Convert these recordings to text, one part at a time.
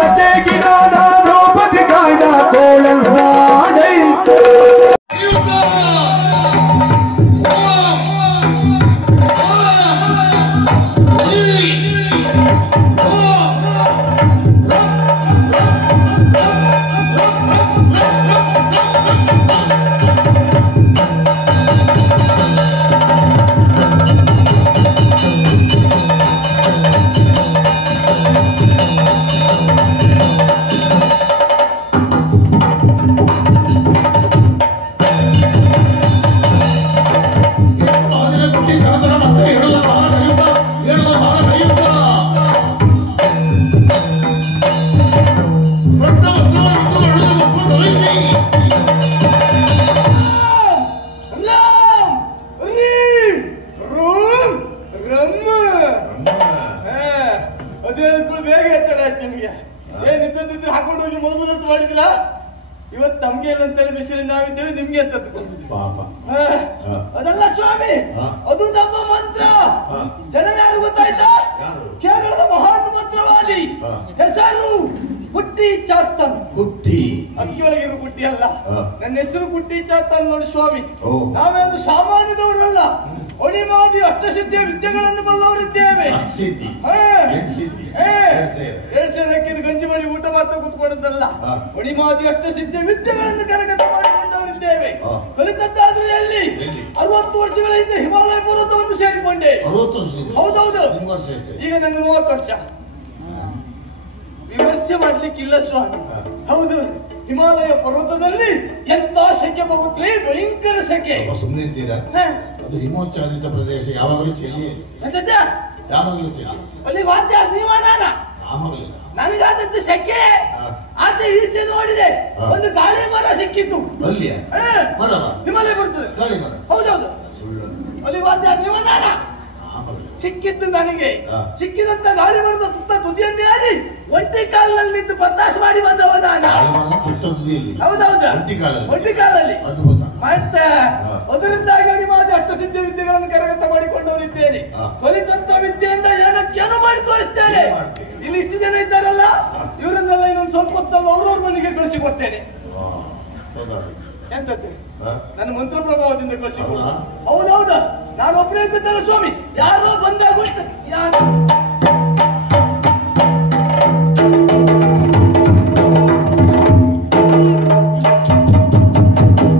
ಲತೆಗಿನಾದ ದ್ರೌಪದಿ ಕಾಯ್ದ ಕೋಳಲ್ವಾಡೈ ಇವತ್ತು ನಮ್ಗೆ ಎಲ್ಲಂತೆಲ್ಲ ಬಿಸಿಲು ನಾವಿದ್ದೇವೆ ನಿಮ್ಗೆ ಅಂತ ಅದಲ್ಲ ಸ್ವಾಮಿ, ಅದು ನಮ್ಮ ಮಂತ್ರ. ಜನ ಯಾರು ಗೊತ್ತಾಯ್ತಾ? ಕೇರಳದ ಮಹಾನ್ ಮಂತ್ರವಾದಿ, ಹೆಸರು ಪುಟ್ಟಿ ಚಾತ್ತನ್. ಪುಟ್ಟಿ ಅಕ್ಕಿಯೊಳಗಿರೋ ಪುಟ್ಟಿ ಅಲ್ಲ, ನನ್ನ ಹೆಸರು ಪುಟ್ಟಿ ಚಾತ್ತನ್ ನೋಡಿ ಸ್ವಾಮಿ. ನಾವೇ ಒಂದು ಸಾಮಾನ್ಯದವರಲ್ಲ, ಒಳಿಮಾದಿ ಅಷ್ಟಸಿದ್ಧಿಯ ವಿದ್ಯೆಗಳನ್ನು ಬಲ್ಲವರಿದ್ದೇವೆ. ಎರಡ್ ಸೇರ್ ಹಾಕಿದ್ದು ಗಂಜಿ ಮಾಡಿ ಊಟ ಮಾಡ್ತಾ ಕೂತ್ಕೊಂಡದ್ದಲ್ಲ, ಒಳಿಮಾದಿ ಅಷ್ಟಸಿದ್ಧಿಯ ವಿದ್ಯೆಗಳನ್ನು ಕರಗತ ಮಾಡಿಕೊಂಡವರಿದ್ದೇವೆ. ಕಲಿತದ್ದಾದ್ರೆ ಎಲ್ಲಿ? 60 ವರ್ಷಗಳ ಹಿಂದೆ ಹಿಮಾಲಯ ಪರ್ವತವನ್ನು ಸೇರಿಕೊಂಡೆ. ಹೌದೌದು, ಈಗ ನನಗೆ 30 ವರ್ಷ. ವಿಮರ್ಶೆ ಮಾಡ್ಲಿಕ್ಕಿಲ್ಲ ಸ್ವಾಮಿ. ಹೌದು, ಹಿಮಾಲಯ ಪರ್ವತದಲ್ಲಿ ಎಂತ ಸೆಕೆ ಬರುತ್ತಲೇ, ಭಯಂಕರ ಸೆಕೆ. ಸುಮ್ಮನೆ ಇದ್ದೀರಾ? ಅದು ಹಿಮೋಚ್ಛಾದಿತ ಪ್ರದೇಶ, ಯಾವಾಗಲೂ ಚಳಿ. ಯಾವಾಗಲೂ ಚಳಿ. ಅಲ್ಲಿ ವಾದ್ಯ ನೀವ ನಾನ ನನಗಾದದ್ದು ಸೆಕೆ. ಆಚೆ ಈಚೆ ನೋಡಿದೆ, ಒಂದು ಗಾಳಿ ಮರ ಸಿಕ್ಕಿತ್ತು. ಹಿಮಾಲಯ ಬರ್ತದೆ. ಹೌದೌದು, ಅಲ್ಲಿ ವಾದ್ಯ ನೀವ ನಾನ ಸಿಕ್ಕಿದ್ದು ನನಗೆ. ಸಿಕ್ಕಿದಂತ ಗಾಳಿ ಮರದ ಸುತ್ತ ತುದಿಯನ್ನೇ ಆಗಿ ಒಂಟಿ ಕಾಲಿನಲ್ಲಿ ನಿಂತು ಪತ್ತಾಶ್ ಮಾಡಿ ಬಂದವ ನಾನು. ಹೌದೌದು, ಒಂಟಿ ಕಾಲಲ್ಲಿ ಮತ್ತೆ ಅದರಿಂದಾಗಿ ಅಡಿಮಾದಿ ಅಷ್ಟಸಿದ್ಧಿ ವಿದ್ಯೆಗಳನ್ನು ಕರಗತ ಮಾಡಿಕೊಂಡವರಿದ್ದೇನೆ. ಕಲಿತಂತ ವಿದ್ಯೆಯಿಂದ ಏನಕ್ಕೇನು ಮಾಡಿ ತೋರಿಸ್ತೇನೆ. ಇಲ್ಲಿ ಇಷ್ಟು ಜನ ಇದ್ದಾರಲ್ಲ, ಇವರನ್ನೆಲ್ಲ ಇನ್ನೊಂದು ಸ್ವಲ್ಪ ಹೊತ್ತಲ್ಲಿ ಅವ್ರವ್ರ ಮನೆಗೆ ಕಳಿಸಿಕೊಡ್ತೇನೆ. ಎಂತದ್ದು? ನನ್ನ ಮಂತ್ರ ಪ್ರಭಾವದಿಂದ ಕಳಿಸಿಕೊಡ. ಹೌದೌದು, ನಾನು ಒಬ್ಬನೇ ಇದ್ದಲ್ಲ ಸ್ವಾಮಿ, ಯಾರೋ ಬಂದಾಗ ಯಾರು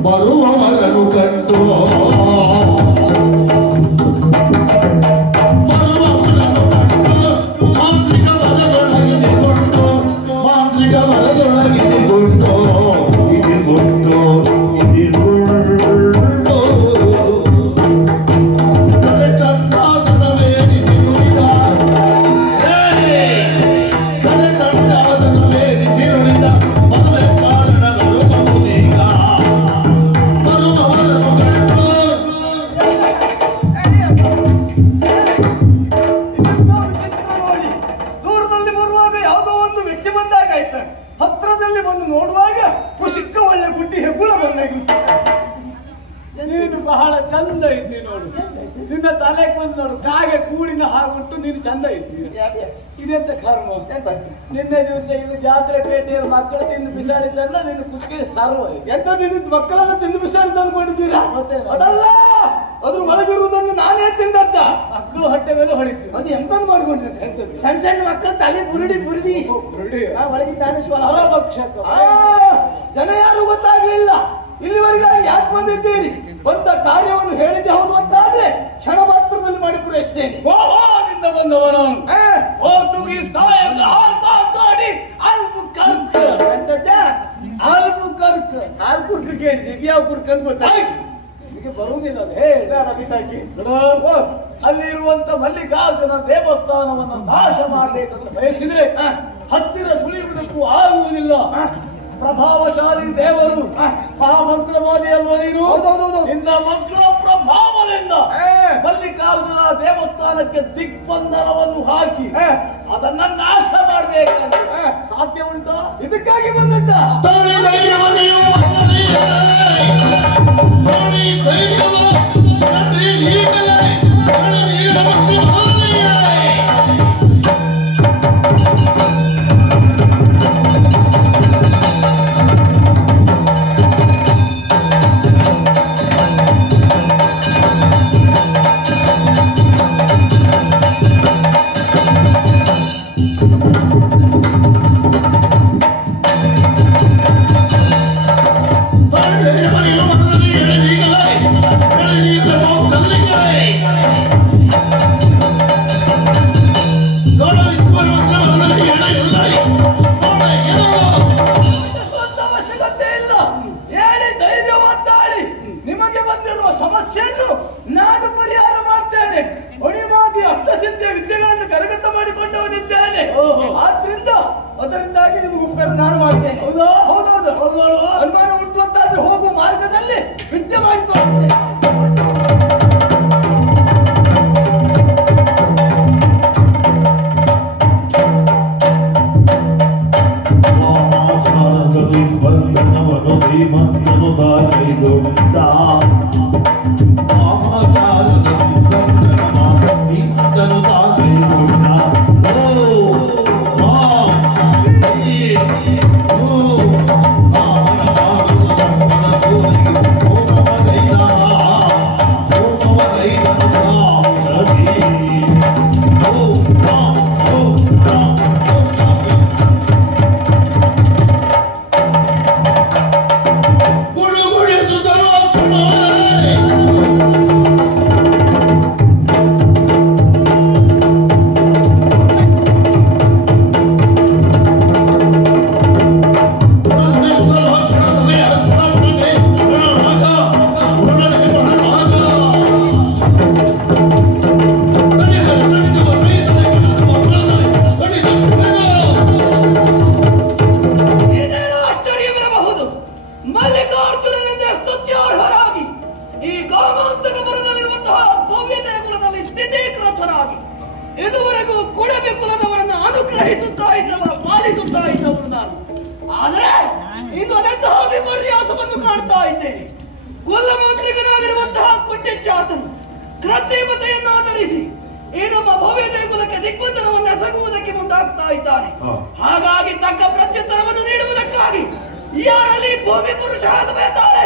ಬರುವವರನ್ನು ಕಂಡು ಮಾಂತ್ರಿಕ ವರದೊಳಗಿಸಿಕೊಂಡು ಹತ್ರದಲ್ಲಿ ಬಂದು ನೋಡುವಾಗ ಕುಸಿಕ್ಕ ಒಳ್ಳೆ ಗುಡ್ಡಿ ಹೆಬ್ಬುಳ ಬಂದಾಗಿರುತ್ತೆ. ನೀನು ಬಹಳ ಚಂದ ಇದ್ದಿ ನೋಡು. ನಿನ್ನ ತಲೆಗೆ ಬಂದು ನೋಡು, ಕಾಗೆ ಕೂಡಿನ ಹಾಗುಂಟು, ನೀನು ಚಂದ ಇದ್ದೀರಿ. ಇದೆಂತ ಕರ್ಮ. ನಿನ್ನೆ ದಿವಸ ಇದು ಜಾತ್ರೆ ಪೇಟೆಯ ಮಕ್ಕಳು ತಿಂದು ಬಿಸಾಡಿದ್ದಲ್ಲ, ನಿನ್ನ ಕುಸಿಗೆ ಸರ್ವ. ಎಂತ ನಿನ್ನ ಮಕ್ಕಳನ್ನ ತಿಂದು ಬಿಸಾಡಿದ್ದು ಅನ್ಕೊಂಡಿದ್ದೀರಾ? ಅದಲ್ಲ, ಅದ್ರ ಒಳಗಿರುವುದನ್ನು ನಾನೇ ತಿಂದದ್ದ. ಮಕ್ಕಳು ಹೊಟ್ಟೆ ಮೇಲೆ ಹೊಡಿತೀವಿ. ಅದು ಎಂತ ಮಾಡ್ಕೊಂಡಿರ್ತಾರೆ? ಸಣ್ಣ ಸಣ್ಣ ಮಕ್ಕಳ ತಲೆ ಬುರುಡಿ ಒಳಗಿದ್ದಾನೆ ಹೊರಭಕ್ಷಕ. ಜನ ಯಾರು ಗೊತ್ತಾಗ್ಲಿಲ್ಲ. ಇಲ್ಲಿವರೆಗೆ ಯಾಕೆ ಬಂದಿದ್ದೀರಿ? ಬಂದ ಕಾರ್ಯವನ್ನು ಹೇಳಿದೆ ಹೌದು ಅಂತಾದ್ರೆ ಕ್ಷಣ ಮಾತ್ರದಲ್ಲಿ ಮಾಡಿದ್ರು ಎಷ್ಟೇ. ಗೋವಾದಿಂದ ಬಂದವನು ಪೋರ್ಚುಗೀಸ್ ನಾಯಕ ಆಲ್ಕುರ್ಕ್ ಕೇಳಿದೆ. ಇದು ಯಾವ ಕುರ್ಕ್ ಅಂತ ಗೊತ್ತಾಯ್ತು? ನಿಮಗೆ ಬರುವುದಿಲ್ಲ ಅದು. ಹೇಳಿ ಅಲ್ಲಿ ಇರುವಂತ ಮಲ್ಲಿಕಾರ್ಜುನ ದೇವಸ್ಥಾನವನ್ನು ನಾಶ ಮಾಡಬೇಕಂತ ಬಯಸಿದ್ರೆ ಹತ್ತಿರ ಸುಳಿಯುವುದಕ್ಕೂ ಆಗುವುದಿಲ್ಲ. ಪ್ರಭಾವಶಾಲಿ ದೇವರು, ಮಹಾಮಂತ್ರವಾದಿ ಅಲ್ವ ನೀನು? ನಿನ್ನ ಮಂತ್ರ ಪ್ರಭಾವದಿಂದ ಮಲ್ಲಿಕಾರ್ಜುನ ದೇವಸ್ಥಾನಕ್ಕೆ ದಿಗ್ಬಂಧನವನ್ನು ಹಾಕಿ ಅದನ್ನ ನಾಶ ಮಾಡಬೇಕಂತ ಸಾಧ್ಯ ಉಂಟಾ? ಇದಕ್ಕಾಗಿ ಬಂದದ್ದ. ಮಾಡಿಕೊಂಡವನಿದ್ದೇನೆ. ಆದ್ರಿಂದ ಅದರಿಂದಾಗಿ ನಿಮಗೆ ಉಪಕಾರ ನಾನು ಮಾಡ್ತೇನೆ. ಹೌದೌದು, ಅನುಮಾನ ಉಂಟು ಅಂತಾದ್ರೆ ಹೋಗುವ ಮಾರ್ಗದಲ್ಲಿ ವಿದ್ಯೆ ಮಾಡಿಕೊಳ್ಳುತ್ತೇನೆ. ಬಂಧನವನು ಧೀಮಂತನು ದಾರಿದುಂಟ ಧೀಮಂತನು ದಾರಿದುಂಟ ಇದುವರೆಗೂ ಕುಡಬಿ ಕುಲದವರನ್ನು ಅನುಗ್ರಹಿಸುತ್ತಾ ಇದ್ದವ, ಪಾಲಿಸುತ್ತಾ ಇದ್ದವನು ನಾನು. ಆದರೆ ಇಂದು ಅದೆಂತಹ ವಿಪರ್ಯಾಸವನ್ನು ಕಾಣ್ತಾ ಇದ್ದೇನೆ. ಕುಲಮಾಂತ್ರಿಕನಾಗಿರುವಂತಹ ಕುಟ್ಟಿಚ್ಚಾತನು ಕೃತ್ರಿಮತೆಯನ್ನು ಆಧರಿಸಿ ಈ ನಮ್ಮ ಭವ್ಯ ದೇಗುಲಕ್ಕೆ ದಿಗ್ಬಂಧನವನ್ನು ಎಸಗುವುದಕ್ಕೆ ಮುಂದಾಗ್ತಾ ಇದ್ದಾನೆ. ಹಾಗಾಗಿ ತಕ್ಕ ಪ್ರತ್ಯುತ್ತರವನ್ನು ನೀಡುವುದಕ್ಕಾಗಿ ಯಾರಲ್ಲಿ ಭೂಮಿ ಪುರುಷ ಆಗಬೇಕಾಳೆ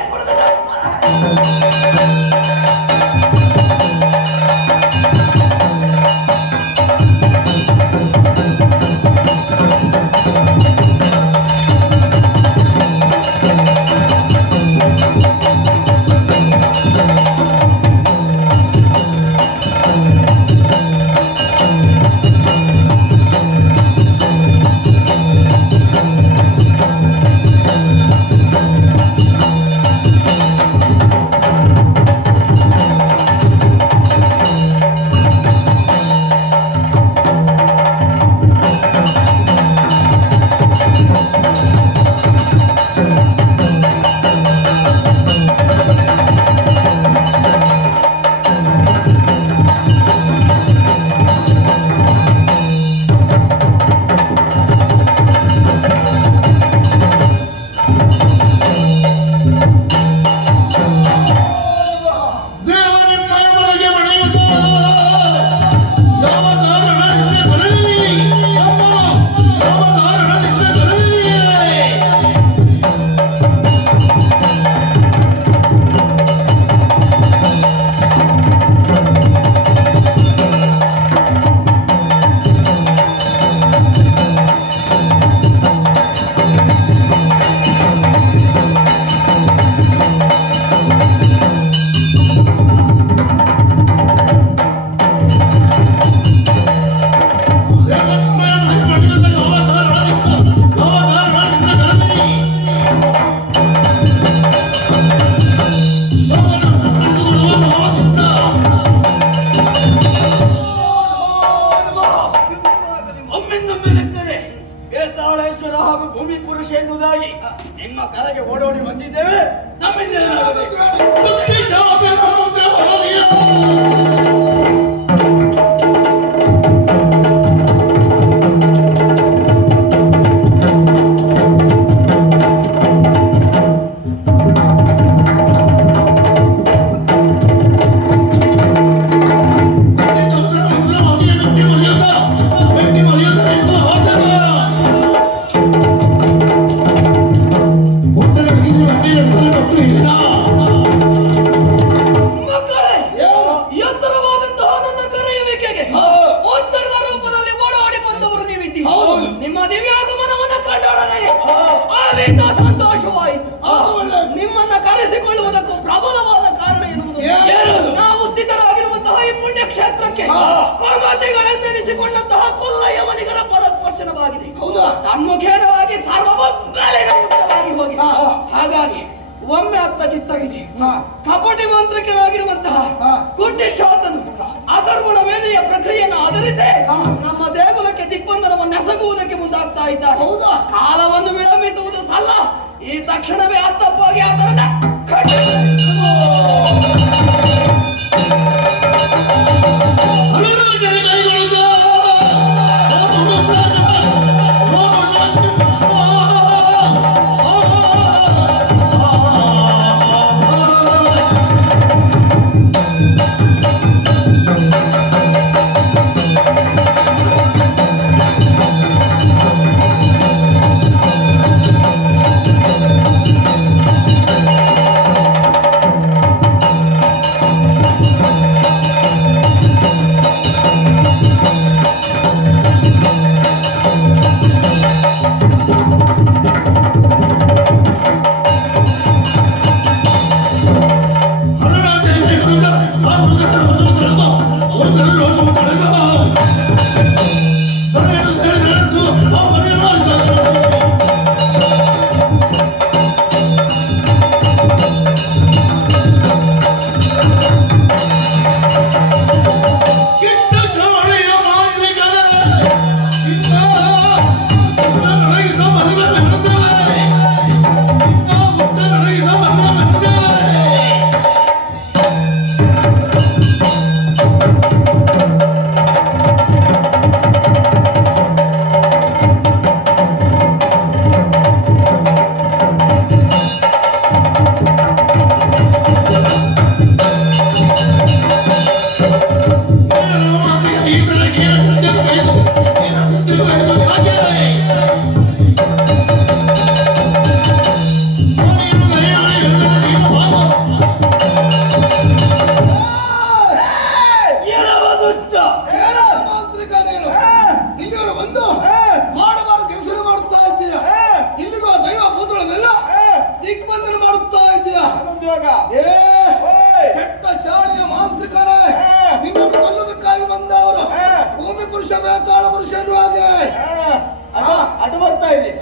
ಬೇತಾಳೇಶ್ವರ ಹಾಗೂ ಭೂಮಿ ಪುರುಷ ಎನ್ನುವುದಾಗಿ ನಿಮ್ಮ ಕರೆಗೆ ಓಡೋಡಿ ಬಂದಿದ್ದೇವೆ. ನಮ್ಮಿಂದ ಸಂತೋಷವಾಯಿತು. ನಿಮ್ಮನ್ನ ಕರೆಸಿಕೊಳ್ಳುವುದಕ್ಕೂ ಪ್ರಬಲವಾದ ಕಾರಣ ಎನ್ನುವುದು ನಾವು ಸ್ಥಿತರಾಗಿರುವಂತಹ ಈ ಪುಣ್ಯ ಕ್ಷೇತ್ರಕ್ಕೆ ಕೋಮತೆಗಳೆಂದೆನಿಸಿಕೊಂಡಂತಹ ಕೊಲ್ಲಯ್ಯವನಿಗರ ಪದಸ್ಪರ್ಶನವಾಗಿದೆ. ತನ್ಮುಖೇನವಾಗಿ ಸಾರ್ವಭೌಮವಾಗಿ ಹೋಗಿ ಹಾಗಾಗಿ ಒಮ್ಮೆ ಅತ್ತ ಚಿತ್ತವಿದೆ. ಕಪಟಿ ಮಂತ್ರಿಕರಾಗಿರುವಂತಹ ಕುಟ್ಟಿಚ್ಚಾತನು ಅಧರ್ಮಣ ವೇದೆಯ ಪ್ರಕ್ರಿಯೆಯನ್ನು ಆಧರಿಸಿ ನಮ್ಮ ದೇವ ಮಾಡ್ತಾ ಇದ್ದಾನೆ. ಹೌದಾ? ಕಾಲವನ್ನು ವಿಳಂಬಿಸುವುದು ಸಲ್ಲ. ಈ ತಕ್ಷಣವೇ ಹತ್ತಪ್ಪೋಗಿ ಅದನ್ನ ಕೆಟ್ಟ ಚಾಳಿಯ ಮಾಂತ್ರಿಕರೇ, ನಿನ್ನನ್ನು ಕೊಲ್ಲುವುದಕ್ಕಾಗಿ ಬಂದವರು ಭೂಮಿ ಪುರುಷ ಬೇತಾಳ ಪುರುಷರು ಹಾಗೆ ಅದು ಬರ್ತಾ ಇದೆ.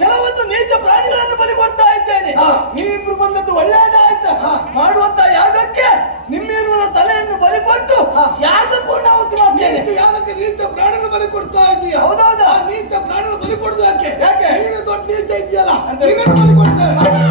ಕೆಲವೊಂದು ನೀಚ ಪ್ರಾಣಿಗಳನ್ನು ಬಲಿ ಕೊಡ್ತಾ ಇದ್ದೇನೆ. ನೀವಿಬ್ರು ಬಂದದ್ದು ಒಳ್ಳೆಯದಾಯ್ತು. ಮಾಡುವಂತ ಯಾಗಕ್ಕೆ ನಿಮ್ಮಿರುವ ತಲೆಯನ್ನು ಬಲಿ ಕೊಟ್ಟು ಯಾಗ ಪೂರ್ಣಾಹುತಿ ಮಾಡ್ತೇನೆ. ಯಾಗಕ್ಕೆ ನೀಚ ಪ್ರಾಣಿಗಳು ಬಲಿ ಕೊಡ್ತಾ ಇದೀಯ? ಹೌದೌದು. ನೀಚ ಪ್ರಾಣಿಗಳು ಬಲಿ ಕೊಡುದು ಯಾಕೆ? ಯಾಕೆ? ನೀನು ದೊಡ್ಡ ನೀಚ ಇದೆಯಲ್ಲ, ಬಲಿ ಕೊಡ್ತೇವೆ.